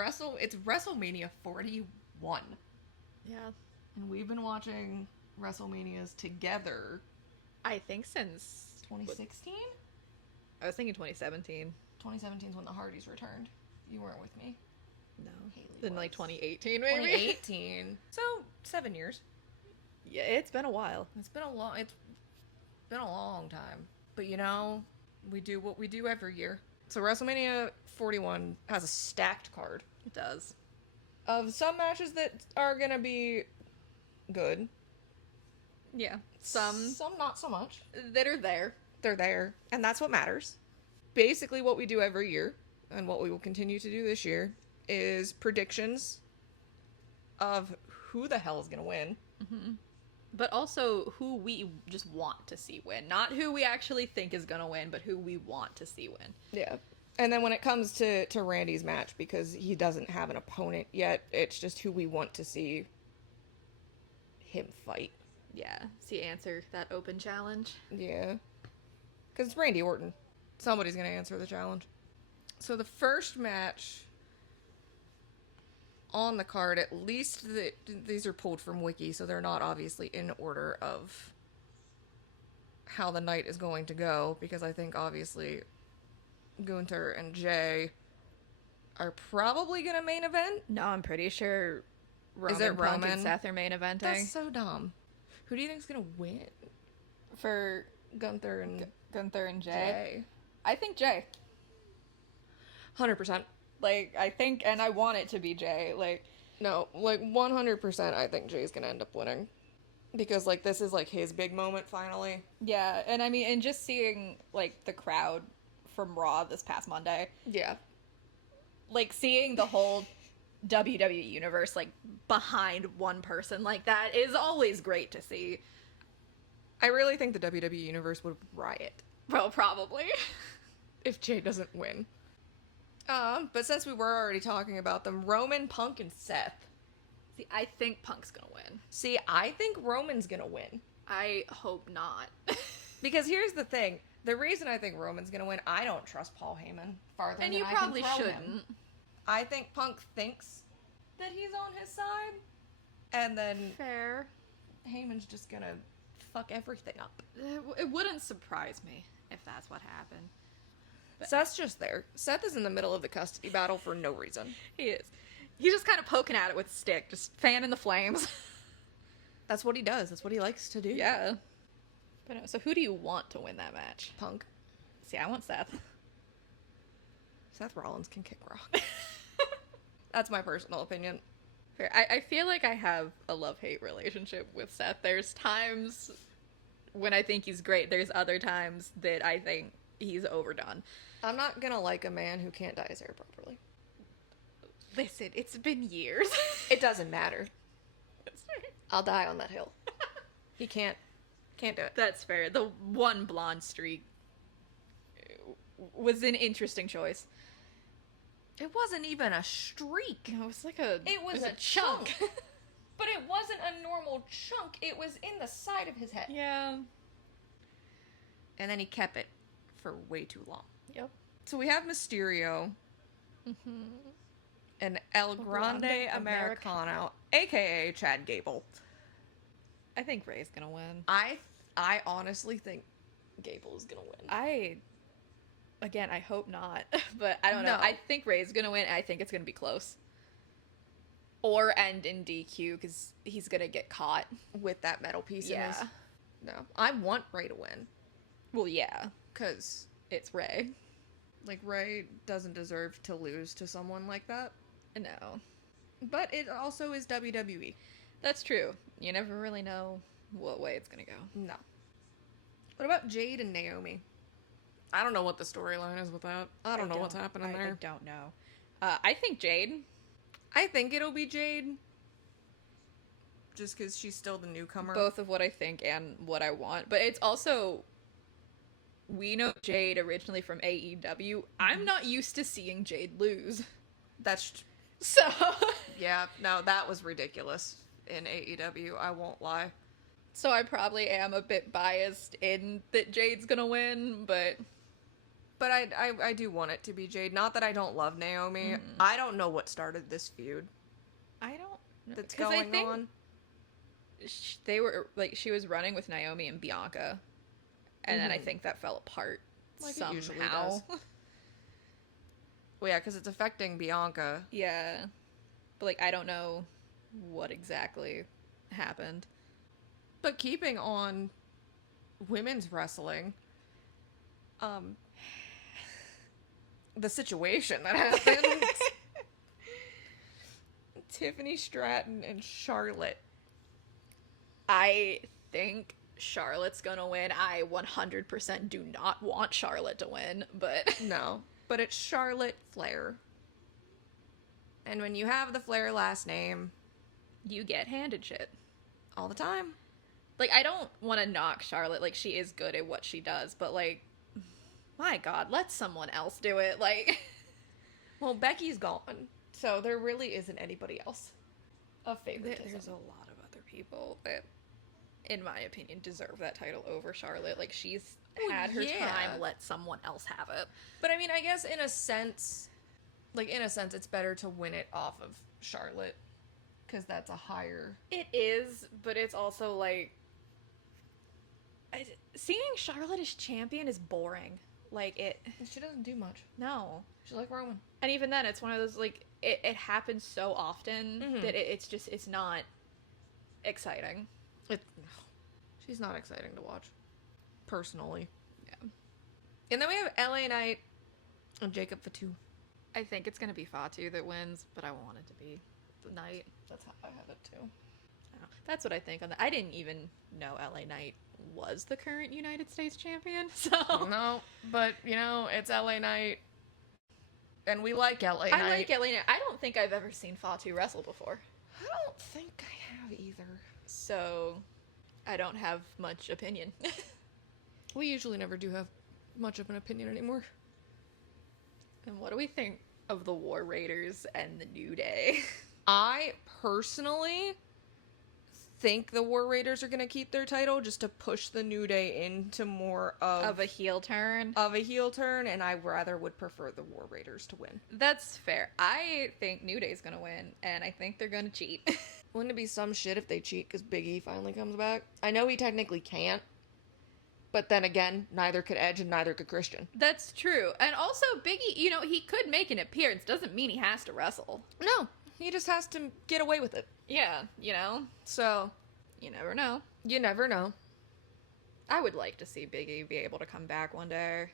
It's WrestleMania 41. Yeah. And we've been watching WrestleManias together. I think since 2016? I was thinking 2017. 2017 is when the Hardys returned. You weren't with me. No. Haley Then was. like 2018 maybe. 2018. So 7 years. Yeah, it's been a while. It's been a long time. But you know, we do what we do every year. So WrestleMania 41 has a stacked card It does. of some matches that are gonna be good. Yeah. Some not so much. that are there. They're there, and that's what matters. Basically, what we do every year, and what we will continue to do this year, is predictions of who the hell is gonna win. Mm-hmm. But also who we just want to see win. Not who we actually think is going to win, but who we want to see win. Yeah. And then when it comes to Randy's match, because he doesn't have an opponent yet, it's just who we want to see him fight. Yeah. See, answer that open challenge. Yeah. Because it's Randy Orton. Somebody's going to answer the challenge. So the first match on the card, at least these are pulled from Wiki, so they're not obviously in order of how the night is going to go, because I think obviously Gunther and Jay are probably going to main event. No, I'm pretty sure Is it Punk Roman? and Seth are main eventing. That's so dumb. Who do you think's going to win? For Gunther and Gunther and Jay? Jay. I think Jay. 100%. Like, I think, and I want it to be Jay. Like, No, like 100% I think Jay's going to end up winning. Because, like, this is, like, his big moment, finally. yeah, and I mean, and just seeing, like, the crowd from Raw this past Monday. Yeah. Like, seeing the whole WWE universe, like, behind one person like that is always great to see. I really think the WWE Universe would riot Well, probably. if Jay doesn't win. But since we were already talking about them, Roman, Punk, and Seth. See, I think Punk's gonna win. See, I think Roman's gonna win. I hope not. Because here's the thing. The reason I think Roman's gonna win, I don't trust Paul Heyman farther And than you I probably can throw shouldn't. him. I think Punk thinks that he's on his side. And then Fair. Heyman's just gonna fuck everything up. It wouldn't surprise me if that's what happened. But Seth's just there. Seth is in the middle of the custody battle for no reason. he is. He's just kind of poking at it with a stick, just fanning the flames. That's what he does. That's what he likes to do. Yeah. But no, so who do you want to win that match? Punk. See, I want Seth. Seth Rollins can kick rock. That's my personal opinion. Fair. I feel like I have a love-hate relationship with Seth. There's times when I think he's great. There's other times that I think he's overdone. I'm not gonna like a man who can't dye his hair properly. Listen, it's been years. It doesn't matter. I'll die on that hill. He can't do it. That's fair. The one blonde streak was an interesting choice. It wasn't even a streak. No, it was like a... It was a chunk. But it wasn't a normal chunk. It was in the side of his head. Yeah. And then he kept it for way too long. Yep. So we have Mysterio Mm-hmm. and El Grande Americano, a.k.a. Chad Gable. I think Ray's gonna win. I honestly think Gable is gonna win. Again, I hope not, but I don't know. No. I think Ray's gonna win, and I think it's gonna be close. Or end in DQ, because he's gonna get caught. With that metal piece in Yeah. his... No. I want Ray to win. Well, yeah. Because, It's Ray. like, Ray doesn't deserve to lose to someone like that. No. But it also is WWE. That's true. You never really know what way it's gonna go. No. What about Jade and Naomi? I don't know what the storyline is with that. I don't know what's happening there. I don't know. I think Jade. I think it'll be Jade. Just because she's still the newcomer. Both of what I think and what I want. But it's also... We know Jade originally from AEW. I'm not used to seeing Jade lose. That's... So... Yeah, no, that was ridiculous in AEW. I won't lie. So I probably am a bit biased in that Jade's gonna win, but... But I do want it to be Jade. Not that I don't love Naomi. I don't know what started this feud. I don't know. That's 'Cause going on. They were, like, she was running with Naomi and Bianca. And then I think that fell apart Like somehow. it usually does. Well, yeah, because it's affecting Bianca. Yeah. But, like, I don't know what exactly happened. But keeping on women's wrestling, the situation that happened. Tiffany Stratton and Charlotte. I think Charlotte's gonna win. I 100% do not want Charlotte to win, but... No, but it's Charlotte Flair. And when you have the Flair last name... You get handed shit. All the time. Like, I don't want to knock Charlotte. Like, she is good at what she does, but, like, my God, let someone else do it. Like... Well, Becky's gone, so there really isn't anybody else of favoritism. There's a lot of other people that, in my opinion, deserve that title over Charlotte. Like, she's had her time. Let someone else have it. But, I mean, I guess in a sense, it's better to win it off of Charlotte, because that's a higher... It is, but it's also, like... Seeing Charlotte as champion is boring. Like, it... She doesn't do much. No. She's like Roman. And even then, it's one of those, like, it happens so often that it's not exciting. She's not exciting to watch. Personally. Yeah. And then we have LA Knight and Jacob Fatu. I think it's going to be Fatu that wins, but I want it to be Knight. That's how I have it too. That's what I think on that. I didn't even know LA Knight was the current United States champion, so... No, but, you know, it's LA Knight. And we like LA Knight. I like LA Knight. I don't think I've ever seen Fatu wrestle before. I don't think I have either. So, I don't have much opinion. We usually never do have much of an opinion anymore. And what do we think of the War Raiders and the New Day? I personally think the War Raiders are going to keep their title just to push the New Day into more of a heel turn. And I rather would prefer the War Raiders to win. That's fair. I think New Day's going to win, and I think they're going to cheat. Wouldn't it be some shit if they cheat because Big E finally comes back? I know he technically can't, but then again, neither could Edge and neither could Christian. That's true. And also, Big E, you know, he could make an appearance. Doesn't mean he has to wrestle. No, he just has to get away with it. Yeah, you know? So, you never know. You never know. I would like to see Big E be able to come back one day.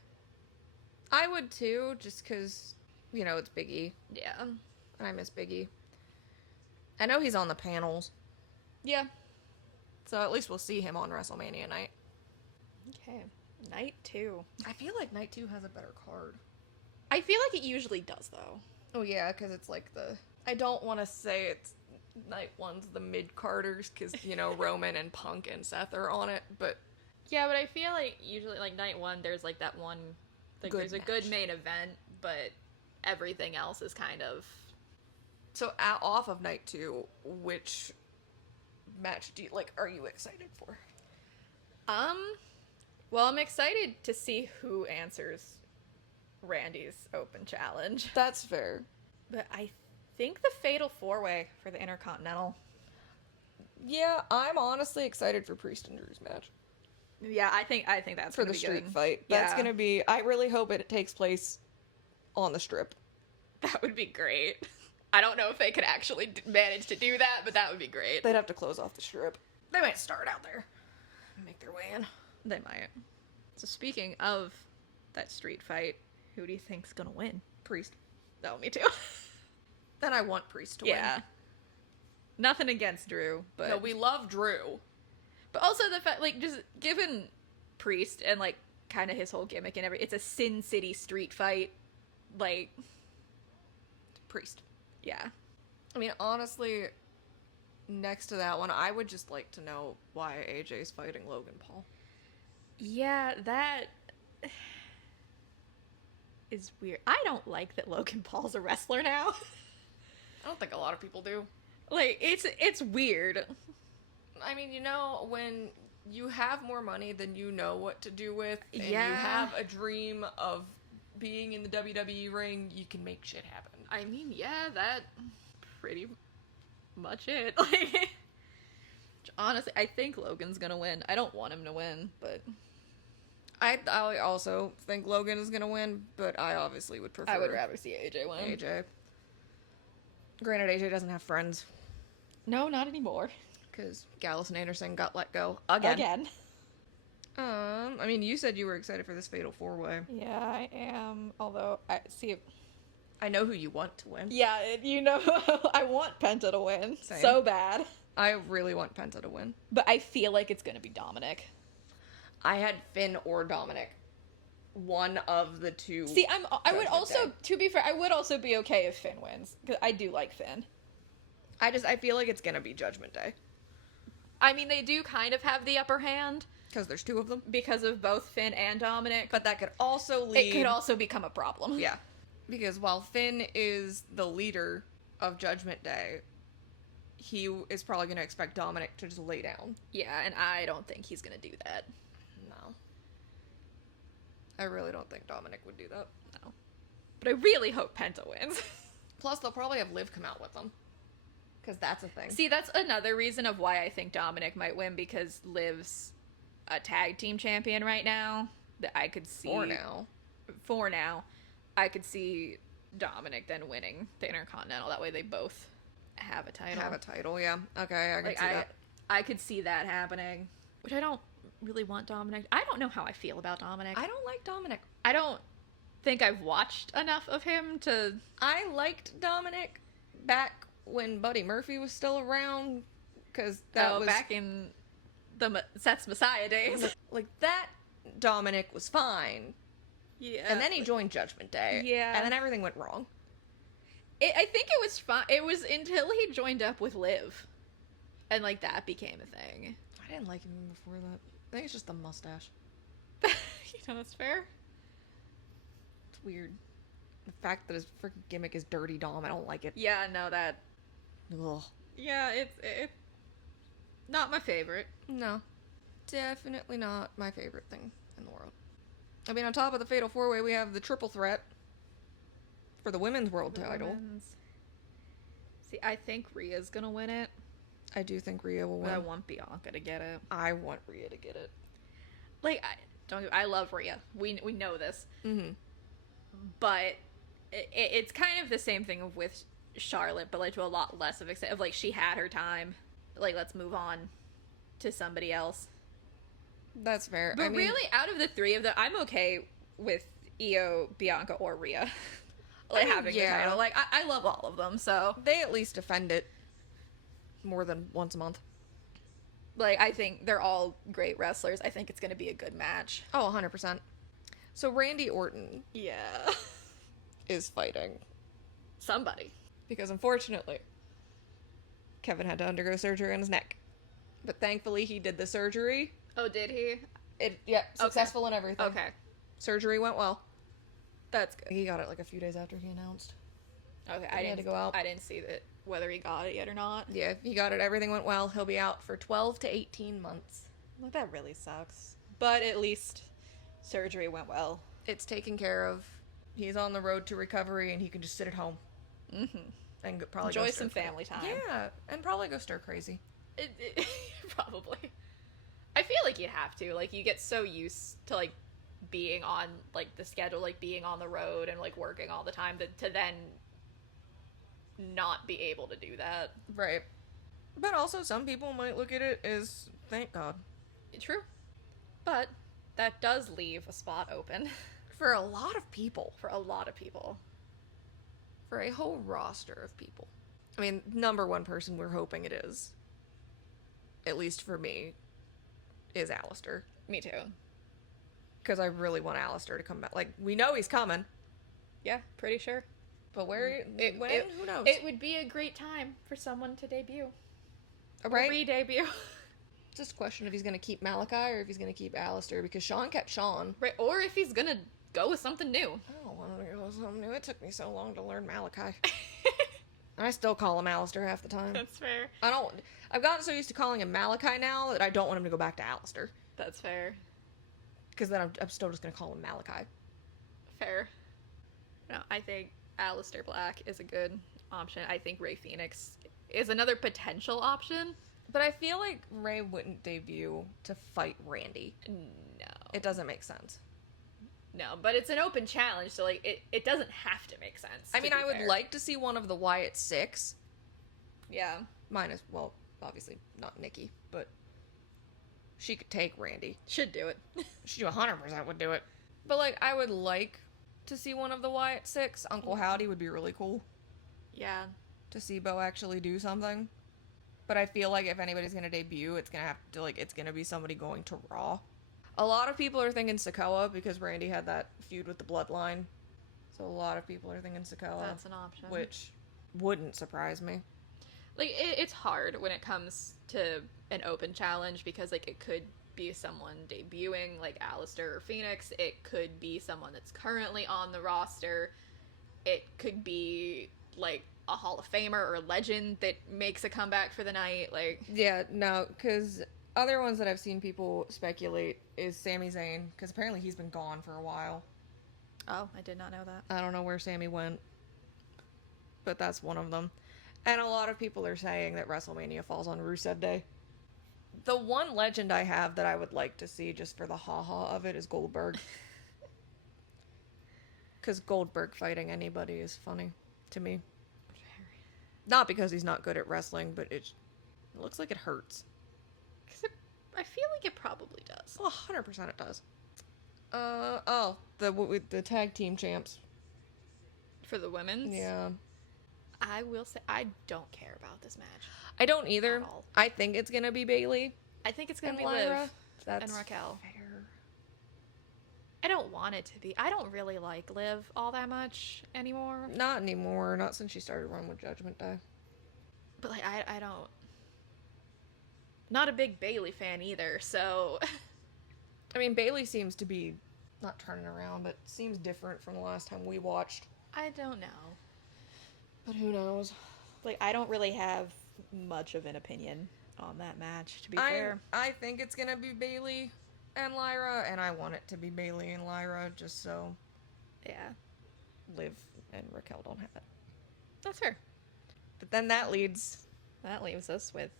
I would too, just because, you know, it's Big E. Yeah. And I miss Big E. I know he's on the panels. Yeah. So at least we'll see him on WrestleMania night. Okay. Night 2. I feel like Night 2 has a better card. I feel like it usually does, though. Oh, yeah, because it's like the... I don't want to say it's Night 1's the mid-carders, because, you know, Roman and Punk and Seth are on it, but... Yeah, but I feel like usually, like, Night 1, there's, like, that one... Like, good there's a match. good main event, but everything else is kind of... So, off of Night 2, which match do you, like, are you excited for? Well, I'm excited to see who answers Randy's open challenge. That's fair. But I think the Fatal 4-Way for the Intercontinental. Yeah, I'm honestly excited for Priest and Drew's match. Yeah, I think that's for the street fight. That's Yeah. gonna be... I really hope it takes place on the strip. That would be great. I don't know if they could actually manage to do that, but that would be great. They'd have to close off the strip. They might start out there and make their way in. They might. So speaking of that street fight, who do you think's gonna win? Priest. Oh, me too. Then I want Priest to win. Yeah. Nothing against Drew, but... No, we love Drew. But also the fact, like, just given Priest and, like, kind of his whole gimmick and everything, it's a Sin City street fight. Like... Priest. Yeah. I mean, honestly, next to that one, I would just like to know why AJ's fighting Logan Paul. Yeah, that is weird. I don't like that Logan Paul's a wrestler now. I don't think a lot of people do. Like, it's weird. I mean, you know, when you have more money than you know what to do with, and Yeah. you have a dream of being in the WWE ring, you can make shit happen. I mean, yeah, that pretty much it. Like, honestly, I think Logan's gonna win. I don't want him to win, but I also think Logan is gonna win, but I obviously would prefer. I would rather see AJ win. AJ. Granted, AJ doesn't have friends No, not anymore. because Gallus and Anderson got let go again. I mean, you said you were excited for this Fatal 4-Way. Yeah, I am. Although, I know who you want to win. yeah, I want Penta to win Same. so bad, I really want Penta to win. but I feel like it's gonna be Dominic. I had Finn or Dominic. One of the two. See, I would Judgment also, Day. to be fair, I would also be okay if Finn wins, because I do like Finn. I feel like it's gonna be Judgment Day. I mean, they do kind of have the upper hand Because there's two of them. because of both Finn and Dominic, But that could also lead... it could also become a problem. Yeah. Because while Finn is the leader of Judgment Day, he is probably going to expect Dominic to just lay down. Yeah, and I don't think he's gonna do that. No. I really don't think Dominic would do that. No. But I really hope Penta wins. Plus, they'll probably have Liv come out with them. Because that's a thing. See, that's another reason of why I think Dominic might win, because Liv's a tag team champion right now. That I could see... For now. I could see Dominic then winning the Intercontinental. That way they both have a title. Yeah. Okay, I can see that. I could see that happening. Which I don't really want Dominic. I don't know how I feel about Dominic. I don't like Dominic. I don't think I've watched enough of him to... I liked Dominic back when Buddy Murphy was still around, because that was... back in the Seth's Messiah days. Like, that Dominic was fine. Yeah. And then he joined Judgment Day. Yeah. And then everything went wrong. I think it was fine. It was until he joined up with Liv. And, like, that became a thing. I didn't like him before that. I think it's just the mustache. That's fair. It's weird. The fact that his freaking gimmick is Dirty Dom, I don't like it. Yeah, no, that... Ugh. Yeah, it's not my favorite. No. Definitely not my favorite thing in the world. I mean, on top of the Fatal 4-Way, we have the triple threat for the women's world title. See, I think Rhea's gonna win it. I do think Rhea will But I win. want Bianca to get it. I want Rhea to get it. Like, I love Rhea. We know this. Mm-hmm. But it's kind of the same thing with Charlotte, but, like, to a lot less of extent. Of, like, she had her time. Like, let's move on to somebody else. That's fair. But I mean, really, out of the three of them, I'm okay with Io, Bianca, or Rhea. Like, I mean, having yeah. the title. Like, I love all of them, so... they at least defend it more than once a month. Like, I think they're all great wrestlers. I think it's going to be a good match. Oh, 100%. So Randy Orton Yeah. is fighting. Somebody. Because unfortunately, Kevin had to undergo surgery on his neck. But thankfully, he did the surgery. Oh, did he? Successful and everything. Okay. Surgery went well. That's good. He got it like a few days after he announced. Okay, He had to go out. I didn't see that whether he got it yet or not. Yeah, he got it. Everything went well. He'll be out for 12 to 18 months. Well, that really sucks. But at least surgery went well. It's taken care of. He's on the road to recovery, and he can just sit at home Mm-hmm. and probably Enjoy go some stir- family time. Yeah, and probably go stir crazy. Probably. I feel like you have to. Like, you get so used to, like, being on, like, the schedule, like, being on the road and, like, working all the time to then not be able to do that. Right. But also, some people might look at it as, thank God. True. But that does leave a spot open For a lot of people. for a lot of people. For a whole roster of people. I mean, number one person we're hoping it is, at least for me, is Alistair. Me too. Because I really want Alistair to come back. Like, we know he's coming, Yeah, pretty sure. but when, who knows? It would be a great time for someone to debut. Right? Re-debut. It's just a question if he's going to keep Malachi or if he's going to keep Alistair, because Sean kept Sean. Right, or if he's gonna go with something new. I don't want to go with something new. It took me so long to learn Malachi. I still call him Alistair half the time. That's fair. I've gotten so used to calling him Malachi now that I don't want him to go back to Alistair. That's fair. Because then I'm still just going to call him Malachi. Fair. No, I think Aleister Black is a good option. I think Rey Fenix is another potential option. But I feel like Rey wouldn't debut to fight Randy. No. It doesn't make sense. No, but it's an open challenge, so, like, it doesn't have to make sense. I mean, I would like to see one of the Wyatt Six. Yeah. Minus, well, obviously not Nikki, but she could take Randy. Should do it. She 100% would do it. But, like, I would like to see one of the Wyatt Six. Uncle Howdy would be really cool. Yeah. To see Bo actually do something. But I feel like if anybody's going to debut, it's going to have to, like, it's going to be somebody going to Raw. A lot of people are thinking Sikoa because Randy had that feud with the Bloodline. So a lot of people are thinking Sikoa. That's an option. Which wouldn't surprise me. Like, it's hard when it comes to an open challenge because, like, it could be someone debuting, like Aleister or Phoenix. It could be someone that's currently on the roster. It could be, like, a Hall of Famer or a legend that makes a comeback for the night. Like, yeah, no, because other ones that I've seen people speculate is Sami Zayn, because apparently he's been gone for a while. oh, I did not know that. I don't know where Sami went, but that's one of them. And a lot of people are saying that WrestleMania falls on Rusev Day. The one legend I have that I would like to see just for the haha of it is Goldberg. Because Goldberg fighting anybody is funny to me. Not because he's not good at wrestling, but it looks like it hurts. Because I feel like it probably does. Well, 100% it does. The tag team champs. For the women's? Yeah. I will say, I don't care about this match. I don't either. At all. I think it's gonna be Bayley. I think it's gonna and be Lyra. Liv That's and Raquel. fair. I don't want it to be. I don't really like Liv all that much anymore. Not anymore. Not since she started running with Judgment Day. But, like, I don't... Not a big Bayley fan either, so... I mean, Bayley seems to be not turning around, but seems different from the last time we watched. I don't know. But who knows? Like, I don't really have much of an opinion on that match, to be fair. I think it's gonna be Bayley and Lyra, and I want it to be Bayley and Lyra, just so Yeah. Liv and Raquel don't have it. That's fair. But then that leaves us with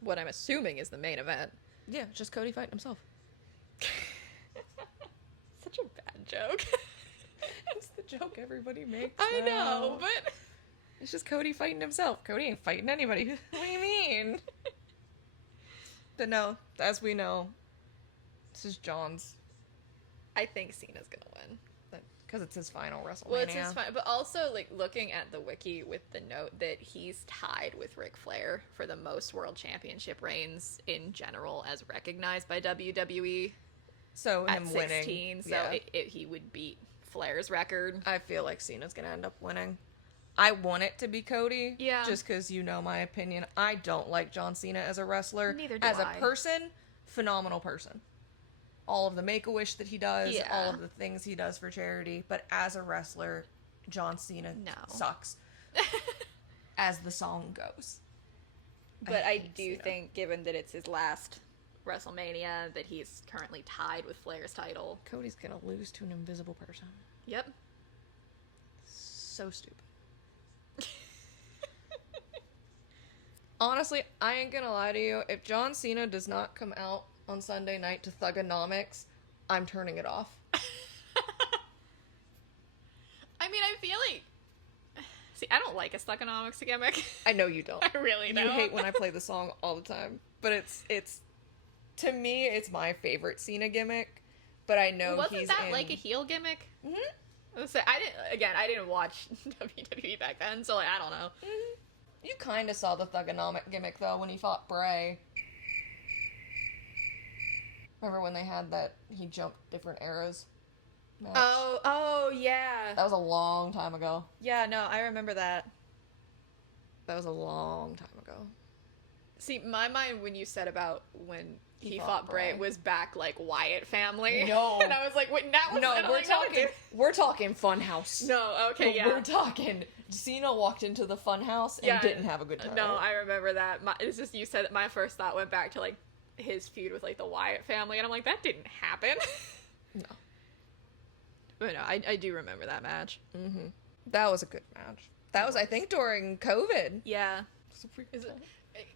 what I'm assuming is the main event. Yeah, just Cody fighting himself. Such a bad joke. It's the joke everybody makes. I now. know, but... It's just Cody fighting himself. Cody ain't fighting anybody. What do you mean? But no, as we know, this is John's. I think Cena's gonna win. Because it's his final WrestleMania. Well, it's his final, but also, like, looking at the wiki with the note that he's tied with Ric Flair for the most world championship reigns in general as recognized by WWE. So at him 16, winning. so Yeah. he would beat Flair's record. I feel like Cena's going to end up winning. I want it to be Cody. Yeah. Just because you know my opinion. I don't like John Cena as a wrestler. Neither do as I. a person, phenomenal person. All of the Make-A-Wish that he does, Yeah. all of the things he does for charity. But as a wrestler, John Cena sucks. As the song goes. But I hate do Cena. think, given that it's his last WrestleMania, that he's currently tied with Flair's title. Cody's going to lose to an invisible person. Yep. So stupid. Honestly, I ain't gonna lie to you. If John Cena does not come out on Sunday night to Thugonomics, I'm turning it off. I mean, I feel like... See, I don't like a Thugonomics gimmick. I know you don't. I really don't. You hate when I play the song all the time. But it's to me, it's my favorite Cena gimmick. But I know Wasn't he's that in... like a heel gimmick? Mm-hmm. I didn't watch WWE back then, so, like, I don't know. Mm-hmm. You kind of saw the Thugonomic gimmick, though, when he fought Bray. Remember when they had that he jumped different eras match? Oh, yeah. That was a long time ago. Yeah, no, I remember that. That was a long time ago. See, my mind when you said about when he fought fought Bray Bray. was back, like, Wyatt family. No. And I was like, wait, that was... No, and I'm we're like, no, talking. dude. We're talking Funhouse. No, okay, yeah. We're talking. Cena walked into the Funhouse and Yeah, didn't have a good time. No, I remember that. It's just, you said that my first thought went back to, like, his feud with, like, the Wyatt family, and I'm like, that didn't happen. No. But no, I do remember that match. Mm-hmm. That was a good match. That was, I think, during COVID. Yeah.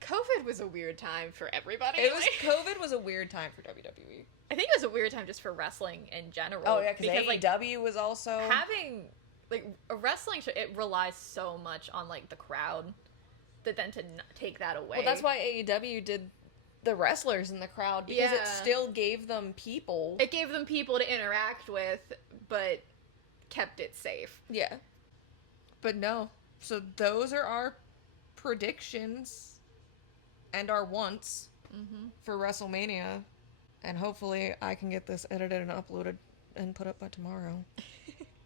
COVID was a weird time for everybody. COVID was a weird time for WWE. I think it was a weird time just for wrestling in general. Oh yeah, because AEW was also having a wrestling show. It relies so much on the crowd, that then to take that away. Well, that's why AEW did the wrestlers in the crowd, because it still gave them people. It gave them people to interact with, but kept it safe. Yeah. But no. So those are our predictions and our wants for WrestleMania. And hopefully I can get this edited and uploaded and put up by tomorrow.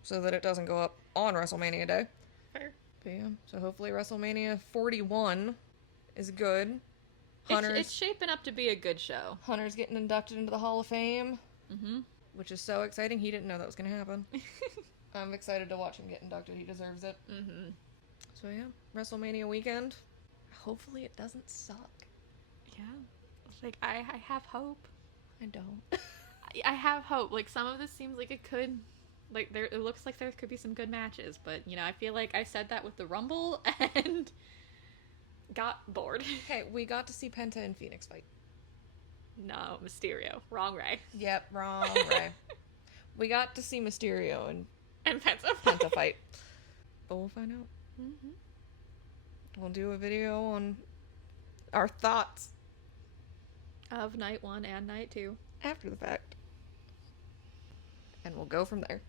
So that it doesn't go up on WrestleMania Day. Fair. But yeah, so hopefully WrestleMania 41 is good. It's shaping up to be a good show. Hunter's getting inducted into the Hall of Fame, which is so exciting. He didn't know that was going to happen. I'm excited to watch him get inducted. He deserves it. So yeah, WrestleMania weekend. Hopefully it doesn't suck. Yeah. I have hope. I don't. I have hope. Some of this seems like it could... it looks like there could be some good matches, but, I feel like I said that with the Rumble, and... got bored. Hey, we got to see Penta and Phoenix fight. No, Mysterio. Wrong Ray. Yep, wrong Ray. We got to see Mysterio and Penta fight. But we'll find out. We'll do a video on our thoughts of night 1 and night 2 after the fact. And we'll go from there.